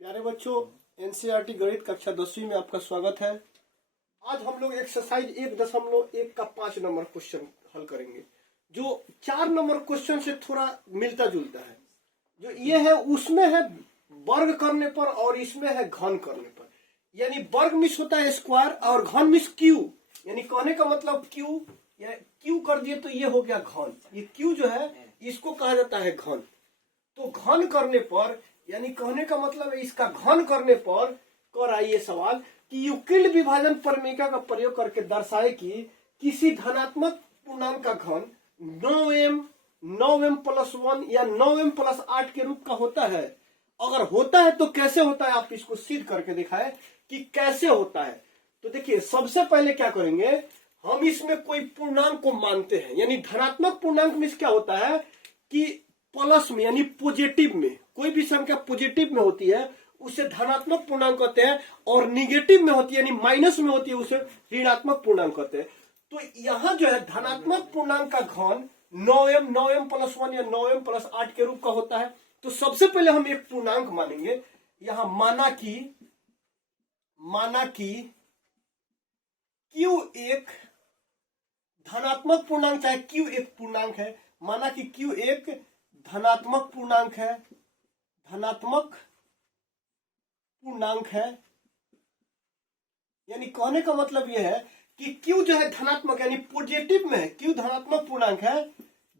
प्यारे बच्चों, एनसीईआरटी गणित कक्षा 10वीं में आपका स्वागत है। आज हम लोग एक्सरसाइज 1.1 का 5 नंबर क्वेश्चन हल करेंगे, जो 4 नंबर क्वेश्चन से थोड़ा मिलता जुलता है। जो ये है उसमें है वर्ग करने पर और इसमें है घन करने पर। यानी वर्ग मिस होता है स्क्वायर और घन मिस क्यू। यानी कहने का मतलब क्यू या क्यू कर दिए तो ये हो गया घन। ये क्यू जो है इसको कहा जाता है घन। तो घन करने पर यानी कहने का मतलब है इसका घन करने पर कर आइए सवाल कि यूक्लिड विभाजन प्रमेय का प्रयोग करके दर्शाए कि किसी धनात्मक पूर्णांक का घन 9m प्लस 1 या 9m प्लस 8 के रूप का होता है। अगर होता है तो कैसे होता है, आप इसको सिद्ध करके दिखाए कि कैसे होता है। तो देखिए, सबसे पहले क्या करेंगे, हम इसमें कोई पूर्णांक को मानते हैं। यानी धनात्मक पूर्णांक में क्या होता है कि प्लस में यानी पॉजिटिव में कोई भी संख्या पॉजिटिव में होती है उसे धनात्मक पूर्णांक कहते हैं, और निगेटिव में होती है यानी माइनस में होती है उसे ऋणात्मक पूर्णांक कहते हैं। तो यहाँ जो है धनात्मक पूर्णांक का घन 9m प्लस 1 या 9m प्लस 8 के रूप का होता है। तो सबसे पहले हम एक पूर्णांक मानेंगे। यहां माना कि Q एक धनात्मक पूर्णांक, चाहे Q एक पूर्णांक है, माना कि Q एक धनात्मक पूर्णांक है, यानी कहने का मतलब यह है कि Q जो है धनात्मक यानी पॉजिटिव में है। Q धनात्मक पूर्णांक है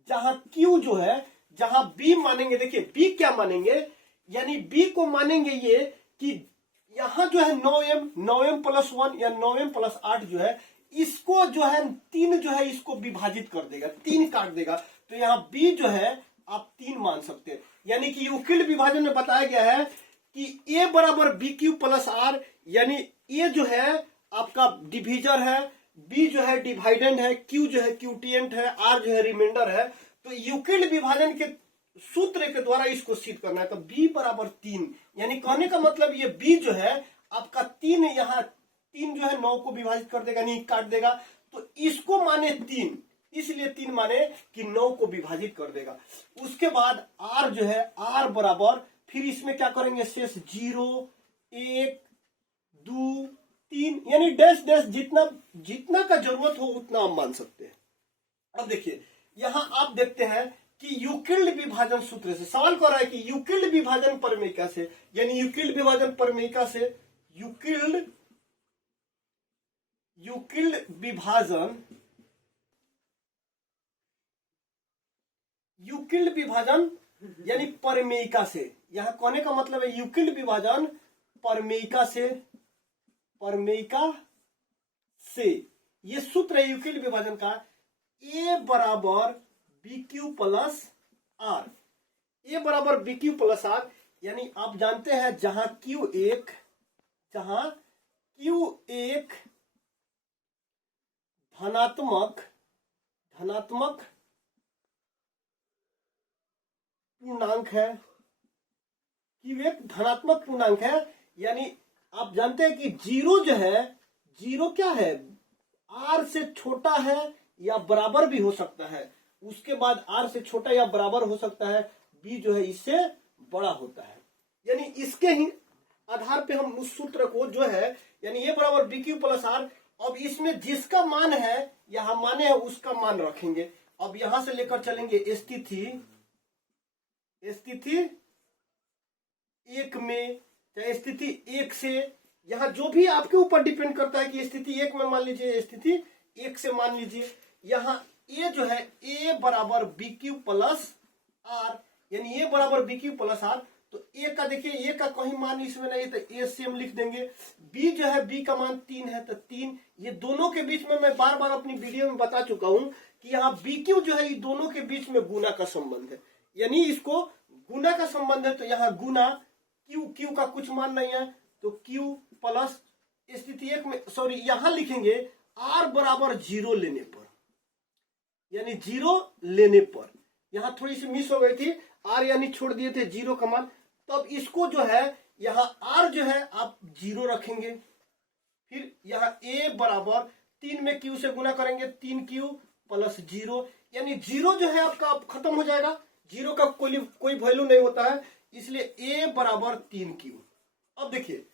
जहां Q जो है, जहां B मानेंगे। देखिए B क्या मानेंगे, यानी B को मानेंगे ये कि यहां जो है 9m प्लस 1 या 9m प्लस 8 जो है इसको जो है 3 जो है इसको विभाजित कर देगा, 3 काट देगा। तो यहाँ B जो है आप 3 मान सकते हैं। यानी कि यूक्लिड विभाजन में बताया गया है कि A बराबर बी क्यू प्लस आर, यानी A जो है आपका डिविजर है, B जो है डिवाइडेंड है, Q जो है क्यूटिएंट है, R जो है रिमाइंडर है। तो यूक्लिड विभाजन के सूत्र के द्वारा इसको सिद्ध करना है। तो B बराबर 3, यानी कहने का मतलब ये B जो है आपका 3, यहाँ 3 जो है 9 को विभाजित कर देगा, नहीं काट देगा। तो इसको माने 3, इसलिए 3 माने कि 9 को विभाजित कर देगा। उसके बाद R जो है R बराबर, फिर इसमें क्या करेंगे, शेष 0 1 2 3, यानी डैश डैश जितना का जरूरत हो उतना हम मान सकते हैं। अब देखिए यहां आप देखते हैं कि यूक्लिड विभाजन सूत्र से सवाल कर रहा है कि यूक्लिड विभाजन प्रमेय से, यानी यूक्लिड विभाजन प्रमेय से यूक्लिड विभाजन यानी प्रमेयिका से, यहां कहने का मतलब है यूक्लिड विभाजन प्रमेयिका से ये सूत्र है यूक्लिड विभाजन का। A बराबर B Q plus R, A बराबर बी क्यू प्लस आर, यानी आप जानते हैं जहां Q एक धनात्मक पूर्णांक है, Q एक धनात्मक पूर्णांक है। यानी आप जानते हैं कि 0 जो है, 0 क्या है, R से छोटा है या बराबर भी हो सकता है। उसके बाद R से छोटा या बराबर हो सकता है, B जो है इससे बड़ा होता है। यानी इसके ही आधार पे हम उस सूत्र को जो है, यानी A बराबर बी क्यू प्लस आर, अब इसमें जिसका मान है यहां माने है उसका मान रखेंगे। अब यहां से लेकर चलेंगे स्थिति 1 में, चाहे स्थिति 1 से, यहां जो भी आपके ऊपर डिपेंड करता है कि स्थिति 1 में मान लीजिए, स्थिति 1 से मान लीजिए। यहां A जो है A बराबर बी क्यू प्लस आर, यानी A बराबर बी क्यू प्लस आर। तो A का देखिए, A का कहीं मान इसमें नहीं, तो A से हम लिख देंगे। B जो है, B का मान 3 है तो 3। ये दोनों के बीच में मैं बार बार अपनी वीडियो में बता चुका हूं कि यहाँ बी क्यू जो है ये दोनों के बीच में गुना का संबंध है, यानी इसको गुना का संबंध है। तो यहाँ गुना Q का कुछ मान नहीं है तो Q प्लस स्थिति 1 में, सॉरी यहां लिखेंगे R बराबर 0 लेने पर, यानी 0 लेने पर, यहां थोड़ी सी मिस हो गई थी, R यानी छोड़ दिए थे 0 का मान। तब इसको जो है यहां R जो है आप 0 रखेंगे। फिर यहां A बराबर 3 में Q से गुना करेंगे, 3Q प्लस 0, यानी 0 जो है आपका खत्म हो जाएगा, 0 का कोई वैल्यू नहीं होता है, इसलिए A बराबर 3Q। अब देखिए,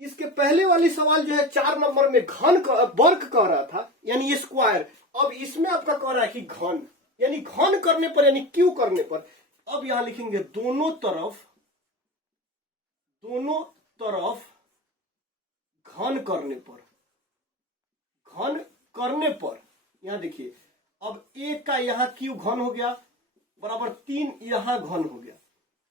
इसके पहले वाली सवाल जो है 4 नंबर में वर्ग कह रहा था, यानी स्क्वायर। अब इसमें आपका कह रहा है कि घन, यानी घन करने पर, यानी क्यू करने पर। अब यहां लिखेंगे दोनों तरफ घन करने पर, यहां देखिए, अब एक का यहां क्यू घन हो गया बराबर 3 यहां घन हो गया।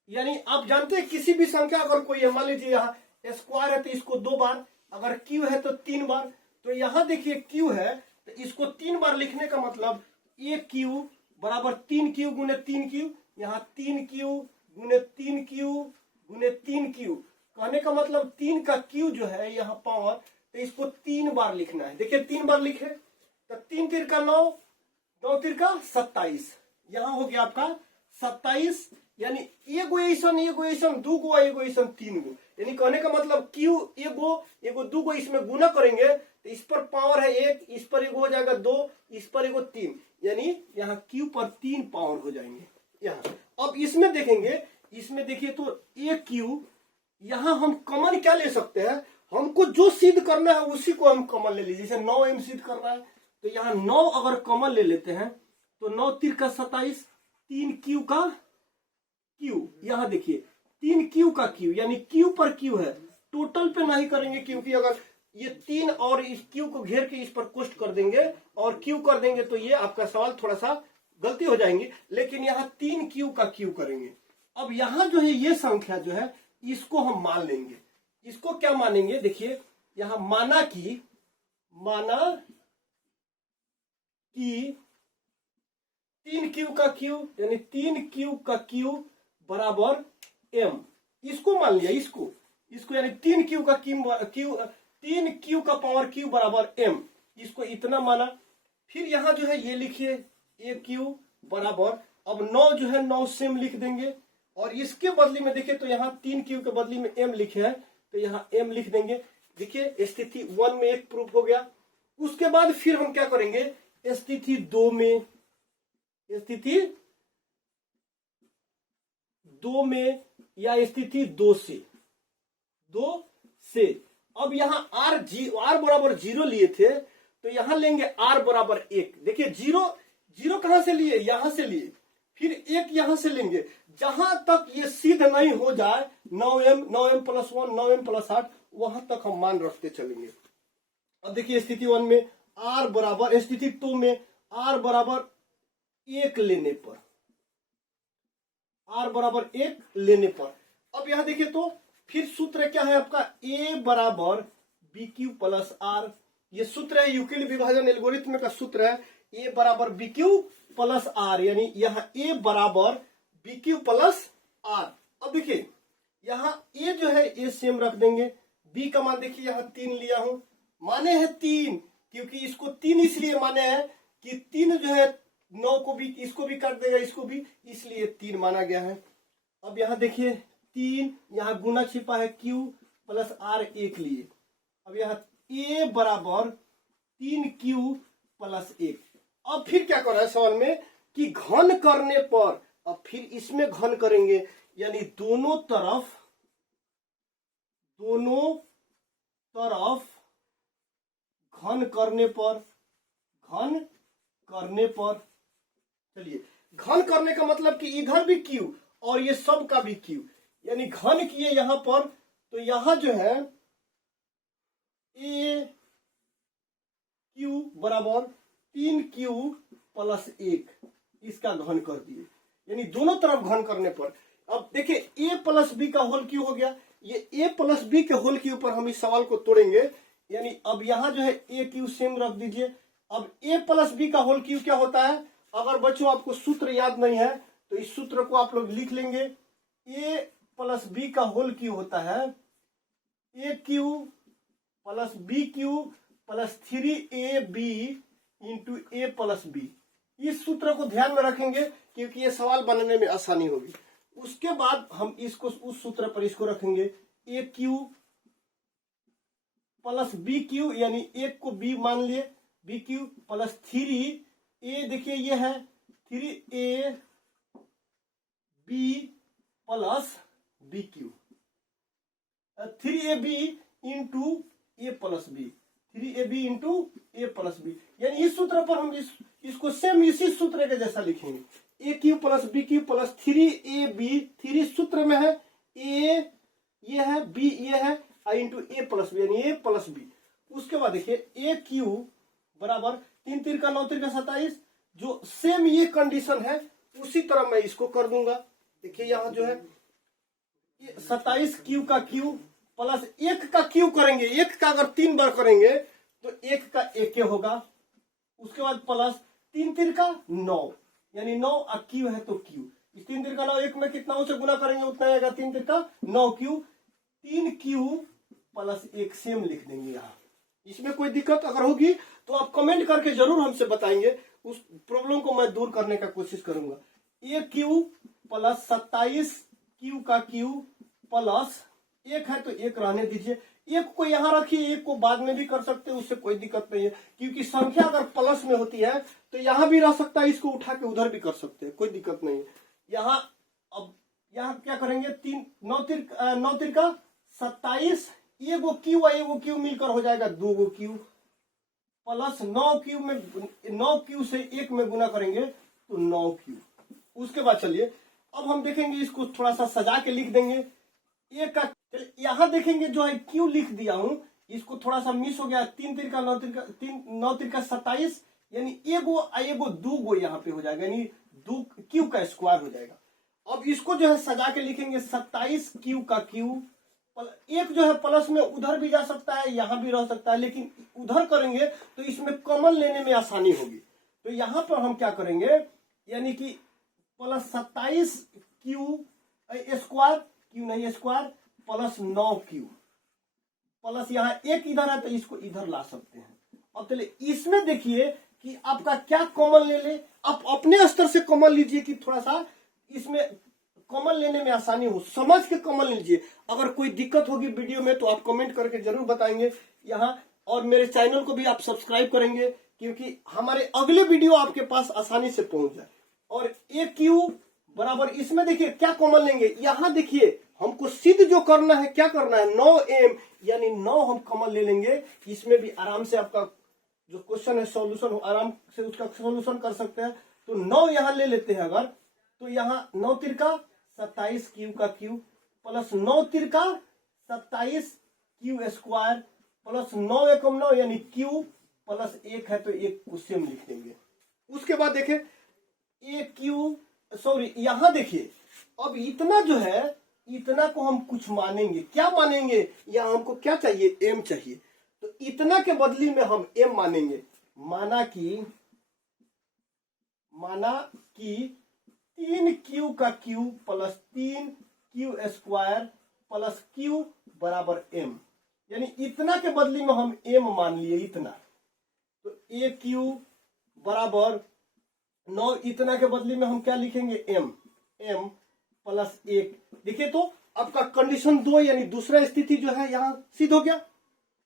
यानी आप जानते हैं किसी भी संख्या अगर कोई है, मान लीजिए यहाँ स्क्वायर है तो इसको 2 बार, अगर क्यू है तो 3 बार। तो यहां देखिए क्यू है तो इसको 3 बार लिखने का मतलब एक क्यू बराबर 3 क्यू गुने 3 क्यू, यहाँ 3 क्यू गुने 3 क्यू गुने 3 क्यू, कहने का मतलब 3 का क्यू जो है यहाँ पावर, तो इसको 3 बार लिखना है। देखिए 3 बार लिखे तो 3 तीर का 9, 9 तीर का 27, यहां हो गया आपका 27। यानी एगो ऐसन दूगो एगो ऐसन 3 गो, यानी कहने का मतलब क्यू एगो दूगो इसमें गुना करेंगे तो इस पर पावर है 1, इस पर एगो हो जाएगा 2, इस पर एगो 3, यानी यहाँ क्यू पर 3 पावर हो जाएंगे यहाँ। अब इसमें देखेंगे, इसमें देखिए तो एक क्यू, यहां हम कॉमन क्या ले सकते हैं, हमको जो सिद्ध करना है उसी को हम कॉमन ले लीजिए। जैसे 9m सिद्ध करना है तो यहाँ 9 अगर कॉमन ले लेते हैं तो 9 तीर का 27, 3 क्यू का क्यू, यहां देखिए 3 क्यू का क्यू, यानी क्यू पर क्यू है, टोटल पे नहीं करेंगे क्योंकि अगर ये 3 और इस क्यू को घेर के इस पर कोष्ट कर देंगे और क्यू कर देंगे तो ये आपका सवाल थोड़ा सा गलती हो जाएंगी, लेकिन यहाँ 3 क्यू का क्यू करेंगे। अब यहाँ जो है ये संख्या जो है इसको हम मान लेंगे। इसको क्या मानेंगे, देखिए यहां माना कि 3 क्यू का क्यू, यानी 3 क्यू का क्यू बराबर m, इसको मान लिया, इसको यानी 3 क्यू का क्यू 3 क्यू का पावर क्यू बराबर m, इसको इतना माना। फिर यहां जो है ये लिखिए ए क्यू बराबर, अब 9 जो है 9 सेम लिख देंगे, और इसके बदले में देखिए तो यहाँ 3 क्यू के बदले में m लिखे हैं तो यहाँ m लिख देंगे। देखिए स्थिति 1 में एक प्रूफ हो गया। उसके बाद फिर हम क्या करेंगे, स्थिति 2 में, या स्थिति 2 से अब यहाँ r बराबर 0 लिए थे तो यहां लेंगे r बराबर 1। देखिए 0 कहां से लिए, यहां से लिए, फिर 1 यहां से लेंगे, जहां तक ये सिद्ध नहीं हो जाए 9m प्लस 1 9m प्लस 8, वहां तक हम मान रखते चलेंगे। अब देखिए स्थिति 1 में r बराबर, स्थिति 2 में r बराबर 1 लेने पर, r बराबर 1 लेने पर, अब यहां देखिए तो फिर सूत्र क्या है आपका, a बराबर बी क्यू प्लस आर, ये सूत्र है यूक्लिड विभाजन एल्गोरिथम का सूत्र है, a बराबर बी क्यू प्लस आर, यानी यहाँ a बराबर बी क्यू प्लस आर। अब देखिए यहाँ a जो है a सेम रख देंगे, b का मान देखिए यहाँ 3 लिया हूं, माने है 3 क्योंकि इसको 3 इसलिए माने हैं कि 3 जो है 9 को भी, इसको भी काट देगा, इसको भी, इसलिए 3 माना गया है। अब यहाँ देखिए 3, यहाँ गुना छिपा है q प्लस आर 1 लिए। अब यहाँ a बराबर 3q प्लस 1। अब फिर क्या कर रहा है सवाल में कि घन करने पर, अब फिर इसमें घन करेंगे, यानी दोनों तरफ घन करने पर, चलिए घन करने का मतलब कि इधर भी क्यू और ये सब का भी क्यू, यानी घन किए यहां पर, तो यहां जो है ए क्यू बराबर 3q प्लस 1, इसका घन कर दिए, यानी दोनों तरफ घन करने पर। अब देखिए a प्लस बी का होल क्यू हो गया, ये a प्लस बी के होल क्यू पर हम इस सवाल को तोड़ेंगे, यानी अब यहां जो है a क्यू सेम रख दीजिए। अब a प्लस बी का होल क्यू क्या होता है, अगर बच्चों आपको सूत्र याद नहीं है तो इस सूत्र को आप लोग लिख लेंगे, a प्लस बी का होल क्यू होता है a cube plus B Q plus 3ab into A plus B. इस सूत्र को ध्यान में रखेंगे क्योंकि ये सवाल बनाने में आसानी होगी। उसके बाद हम इसको उस सूत्र पर इसको रखेंगे, ए क्यू प्लस बी क्यू, यानी एक को बी मान लिए, बी क्यू प्लस 3a, देखिए ये है 3a B plus B cube. 3ab into A plus B, 3ab into A plus B, यानी इस सूत्र पर हम इसको सेम इसी सूत्र के जैसा लिखेंगे, A cube plus B Q plus 3ab, 3 सूत्र में है, ए ये है, बी ये है, इंटू ए प्लस बी, यानी ए प्लस बी। उसके बाद देखिए ए क्यू बराबर 3 3 का 9 3 का 27, जो सेम ये कंडीशन है उसी तरह मैं इसको कर दूंगा। देखिए यहां जो है 27 क्यू का क्यू प्लस 1 का क्यू करेंगे, 1 का अगर 3 बार करेंगे तो 1 का 1 होगा, उसके बाद प्लस 3 3 का 9, यानी 9 क्यू है तो क्यू, इस 3 3 का 9 1 में कितना उसे गुना करेंगे उतना आएगा, 3 3 का 9 क्यू, 3 क्यू प्लस 1 सेम लिख देंगे यहाँ। इसमें कोई दिक्कत अगर होगी तो आप कमेंट करके जरूर हमसे बताएंगे, उस प्रॉब्लम को मैं दूर करने का कोशिश करूंगा। ए क्यू प्लस 27 क्यू का क्यू प्लस 1 है तो 1 रहने दीजिए, 1 को यहां रखिए, 1 को बाद में भी कर सकते हैं, उससे कोई दिक्कत नहीं है, क्योंकि संख्या अगर प्लस में होती है तो यहां भी रह सकता है, इसको उठा के उधर भी कर सकते हैं, कोई दिक्कत नहीं है। यहाँ अब यहाँ क्या करेंगे, 9 3 का 27, एगो क्यू और एगो क्यू मिलकर हो जाएगा 2 गो क्यू, प्लस 9 क्यू से 1 में गुना करेंगे तो 9 क्यू। उसके बाद चलिए अब हम देखेंगे, इसको थोड़ा सा सजा के लिख देंगे। एक का यहां देखेंगे जो है क्यू लिख दिया हूं, इसको थोड़ा सा मिस हो गया, 3 3 का 9 3 का 27, यानी एगो 2 गो यहाँ पे हो जाएगा, यानी 2 क्यू का स्क्वायर हो जाएगा। अब इसको जो है सजा के लिखेंगे, 27 क्यू का क्यू, एक जो है प्लस में उधर भी जा सकता है, यहां भी रह सकता है, लेकिन उधर करेंगे तो इसमें कॉमन लेने में आसानी होगी, तो यहां पर हम क्या करेंगे, यानी कि प्लस 27 क्यू स्क्वायर, क्यू नहीं स्क्वायर, प्लस 9 क्यू, प्लस यहाँ 1 इधर है तो इसको इधर ला सकते हैं। अब चलिए इसमें देखिए कि आपका क्या कॉमन ले ले, आप अपने स्तर से कॉमन लीजिए कि थोड़ा सा इसमें कॉमन लेने में आसानी हो, समझ के कॉमन लीजिए। अगर कोई दिक्कत होगी वीडियो में तो आप कमेंट करके जरूर बताएंगे यहाँ, और मेरे चैनल को भी आप सब्सक्राइब करेंगे, क्योंकि हमारे अगले वीडियो आपके पास आसानी से पहुंच जाए। और ए क्यू बराबर, इसमें देखिए क्या कॉमन लेंगे, यहाँ देखिए हमको सिद्ध जो करना है, क्या करना है, 9m, यानी 9 हम कॉमन ले लेंगे। इसमें भी आराम से आपका जो क्वेश्चन है सॉल्यूशन आराम से उसका सॉल्यूशन कर सकते हैं। तो 9 यहाँ ले लेते हैं अगर, तो यहाँ 9 3 का 27 क्यू का क्यू प्लस 9 3 का 27 क्यू स्क्वायर प्लस 9 1 9, यानी क्यू प्लस 1 है तो 1 को सेम लिख देंगे। उसके बाद देखें ए क्यू, सॉरी यहाँ देखिए अब इतना जो है, इतना को हम कुछ मानेंगे, क्या मानेंगे, यहाँ हमको क्या चाहिए, एम चाहिए, तो इतना के बदली में हम एम मानेंगे। माना कि 3 क्यू का Q plus 3 Q square plus Q बराबर एम, यानी इतना के बदली में हम एम मान लिए, इतना, तो ए क्यू बराबर 9, इतना के बदले में हम क्या लिखेंगे, एम प्लस 1। देखिए तो आपका कंडीशन 2 यानी दूसरा स्थिति जो है यहाँ सिद्ध हो गया।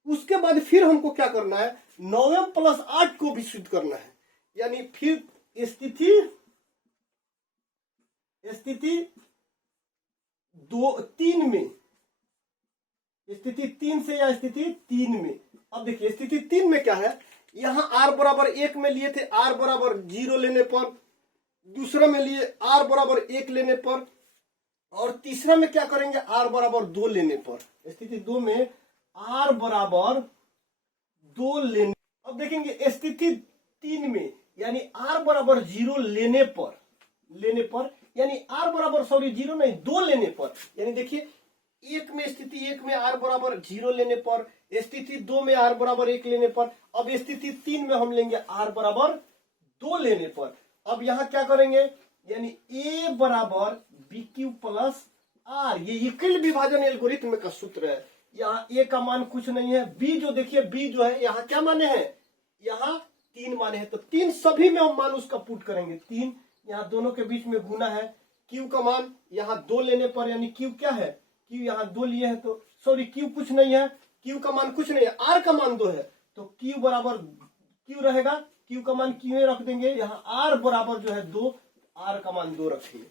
उसके बाद फिर हमको क्या करना है, 9m प्लस 8 को भी सिद्ध करना है, यानी फिर स्थिति 3 में, स्थिति 3 से या स्थिति 3 में। अब देखिए स्थिति 3 में क्या है, यहाँ r बराबर 1 में लिए थे, r बराबर 0 लेने पर, दूसरा में लिए r बराबर 1 लेने पर, और तीसरा में क्या करेंगे, r बराबर 2 लेने पर। स्थिति 2 में r बराबर 2 लेने, अब देखेंगे स्थिति 3 में यानी r बराबर 0 लेने पर, यानी r बराबर 0 नहीं 2 लेने पर, यानी देखिए स्थिति 1 में r बराबर 0 लेने पर, स्थिति 2 में r बराबर 1 लेने पर, अब स्थिति 3 में हम लेंगे r बराबर 2 लेने पर। अब यहाँ क्या करेंगे, यानी a बराबर बी क्यू प्लस आर, ये युक्ल विभाजन एल्गोरिथम का सूत्र है। यहाँ a का मान कुछ नहीं है, b जो देखिए b जो है यहाँ क्या माने हैं, यहाँ 3 माने हैं, तो 3 सभी में हम मान उसका पुट करेंगे, 3 यहाँ दोनों के बीच में गुना है, q का मान यहाँ 2 लेने पर, यानी q क्या है, q यहाँ 2 लिए है तो सॉरी q कुछ नहीं है, q का मान कुछ नहीं है, r का मान 2 है, तो q बराबर q रहेगा, q का मान q रख देंगे, यहाँ r बराबर जो है 2, r का मान 2 रखेंगे।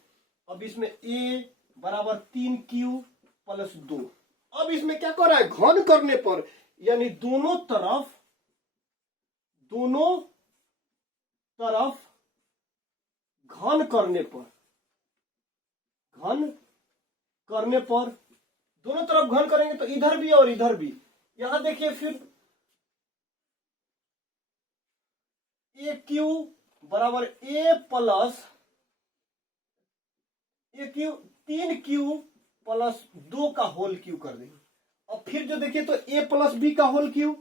अब इसमें a बराबर 3q प्लस 2, अब इसमें क्या कर रहा है, घन करने पर, यानी दोनों तरफ घन करने पर, दोनों तरफ घन करेंगे तो इधर भी और इधर भी। यहां देखिए फिर ए क्यू बराबर ए प्लस ए क्यू 3Q प्लस 2 का होल क्यू कर देंगे। अब फिर जो देखिए तो ए प्लस बी का होल क्यू।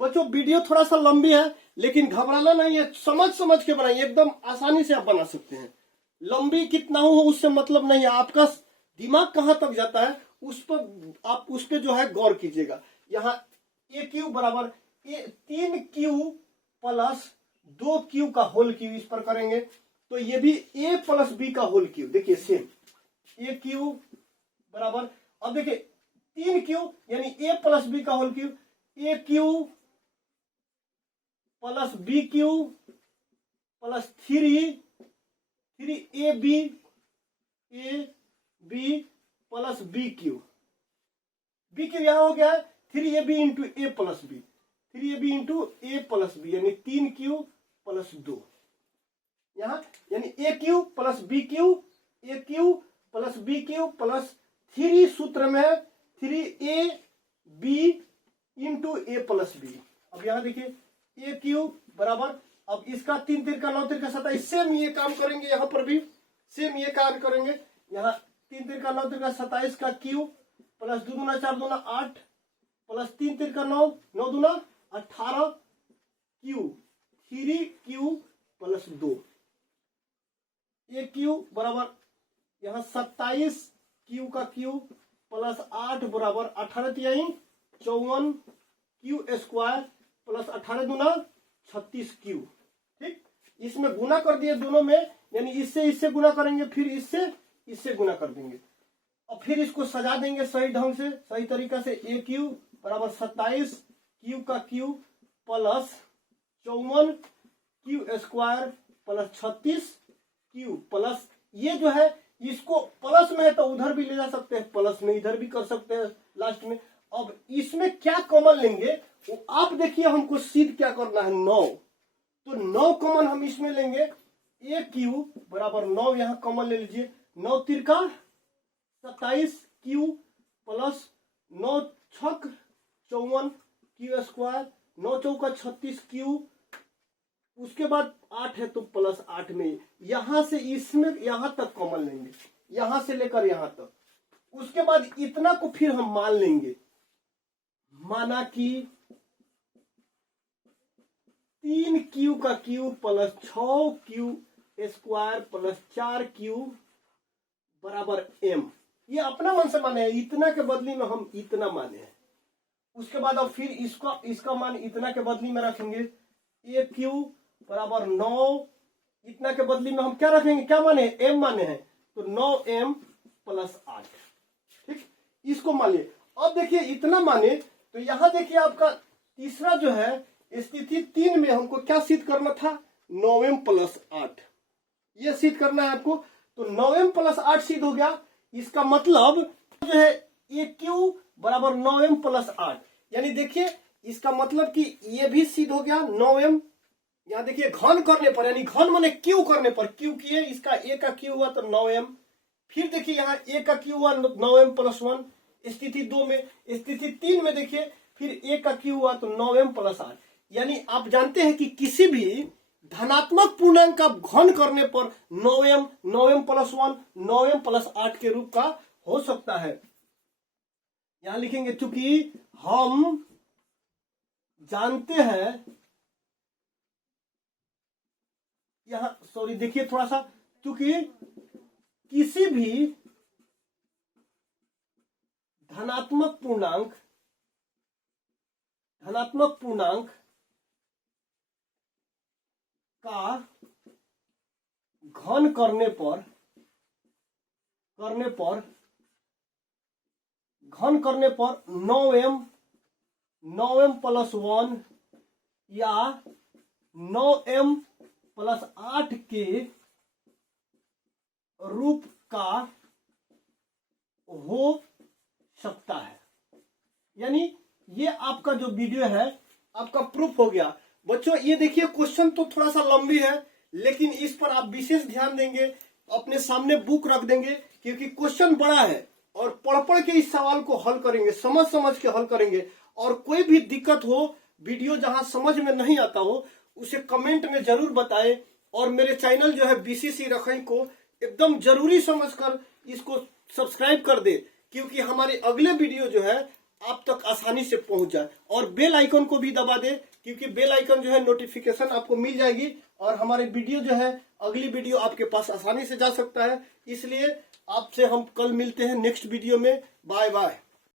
बच्चों वीडियो थोड़ा सा लंबी है लेकिन घबराना नहीं है, समझ के बनाइए, एकदम आसानी से आप बना सकते हैं। लंबी कितना हो उससे मतलब नहीं है, आपका दिमाग कहां तक जाता है उस पर आप उस पर जो है गौर कीजिएगा। यहाँ ए क्यू बराबर 3Q प्लस 2Q का होल क्यू इस पर करेंगे तो ये भी ए प्लस बी का होल क्यू। देखिए सेम ए क्यू बराबर, अब देखिए 3Q यानी ए प्लस बी का whole cube, A cube plus B Q plus 3 A B plus B cube यहां हो गया है 3AB into A plus B, 3AB into A plus B यानी 3Q प्लस 2 यहां, यानी A cube plus B cube, A cube plus B Q plus 3 सूत्र में 3AB into A plus B. अब यहां देखिए ए क्यू बराबर, अब इसका 3 तिरका 9 तिरका 27, सेम ये काम करेंगे, यहां पर भी सेम ये काम करेंगे। यहां 3 तिरका 9 तिरका 27 का क्यू प्लस 2 दूना 4 दूना 8 प्लस 3 तिरका 9 9 दूना 18 क्यू 3Q प्लस 2, ए क्यू बराबर यहां 27 क्यू का क्यू प्लस 8 बराबर 18 तिहाई 54 क्यू स्क्वायर प्लस 18 दूना 36 क्यू। ठीक, इसमें गुना कर दिए दोनों में, यानी इससे गुना करेंगे फिर इससे गुना कर देंगे और फिर इसको सजा देंगे सही ढंग से, सही तरीका से। ए क्यू बराबर 27 क्यू का Q plus 54 Q square plus 36 Q plus, ये जो है इसको प्लस में है तो उधर भी ले जा सकते हैं, प्लस में इधर भी कर सकते हैं लास्ट में। अब इसमें क्या कॉमन लेंगे वो आप देखिए, हमको सिद्ध क्या करना है 9, तो 9 कॉमन हम इसमें लेंगे। ए क्यू बराबर 9 यहां कॉमन ले लीजिए, 9 तिरका 27 क्यू प्लस 9 छक 54 क्यू स्क्वायर, 9 चौका 36 क्यू, उसके बाद 8 है तो प्लस 8 में यहां से इसमें यहां तक कॉमन लेंगे, यहां से लेकर यहां तक। उसके बाद इतना को फिर हम मान लेंगे, माना कि 3Q का Q plus 6Q square plus 4Q बराबर M। ये अपना मन से माने हैं, इतना के बदली में हम इतना माने हैं। उसके बाद अब फिर इसका मान इतना के बदली में रखेंगे, ए क्यू बराबर 9, इतना के बदली में हम क्या रखेंगे, क्या माने, M माने हैं, तो 9M प्लस 8। ठीक, इसको मान लिए। अब देखिए इतना माने तो यहां देखिए आपका तीसरा जो है स्थिति 3 में हमको क्या सिद्ध करना था, 9M प्लस 8, ये सिद्ध करना है आपको। तो 9M प्लस 8 सिद्ध हो गया, इसका मतलब जो है ए क्यू बराबर 9M प्लस 8, यानी देखिए इसका मतलब कि ये भी सिद्ध हो गया 9M। यहां देखिए घन करने पर, यानी घन माने क्यू करने पर, क्यू किए इसका ए का क्यू हुआ तो 9M, फिर देखिए यहाँ ए का क्यू हुआ 9M प्लस 1 स्थिति 2 में। स्थिति 3 में देखिए फिर ए का क्यू हुआ तो 9M प्लस 8। यानी आप जानते हैं कि किसी भी धनात्मक पूर्णांक का घन करने पर 9M प्लस 1 9M प्लस 8 के रूप का हो सकता है। यहां लिखेंगे चूंकि हम जानते हैं, यहां सॉरी देखिए थोड़ा सा, क्योंकि किसी भी धनात्मक पूर्णांक का घन करने पर 9M प्लस 1 या 9M प्लस 8 के रूप का हो सकता है। यानी ये आपका जो वीडियो है आपका प्रूफ हो गया। बच्चों ये देखिए क्वेश्चन तो थोड़ा सा लंबी है, लेकिन इस पर आप विशेष ध्यान देंगे, अपने सामने बुक रख देंगे, क्योंकि क्वेश्चन बड़ा है और पढ़ पढ़ के इस सवाल को हल करेंगे, समझ समझ के हल करेंगे। और कोई भी दिक्कत हो, वीडियो जहां समझ में नहीं आता हो, उसे कमेंट में जरूर बताएं। और मेरे चैनल जो है बीसीसी रखई को एकदम जरूरी समझकर इसको सब्सक्राइब कर दे, क्योंकि हमारे अगले वीडियो जो है आप तक आसानी से पहुंच जाए। और बेल आइकन को भी दबा दे, क्योंकि बेल आइकन जो है नोटिफिकेशन आपको मिल जाएगी और हमारे वीडियो जो है अगली वीडियो आपके पास आसानी से जा सकता है। इसलिए आपसे हम कल मिलते हैं नेक्स्ट वीडियो में। Bye bye.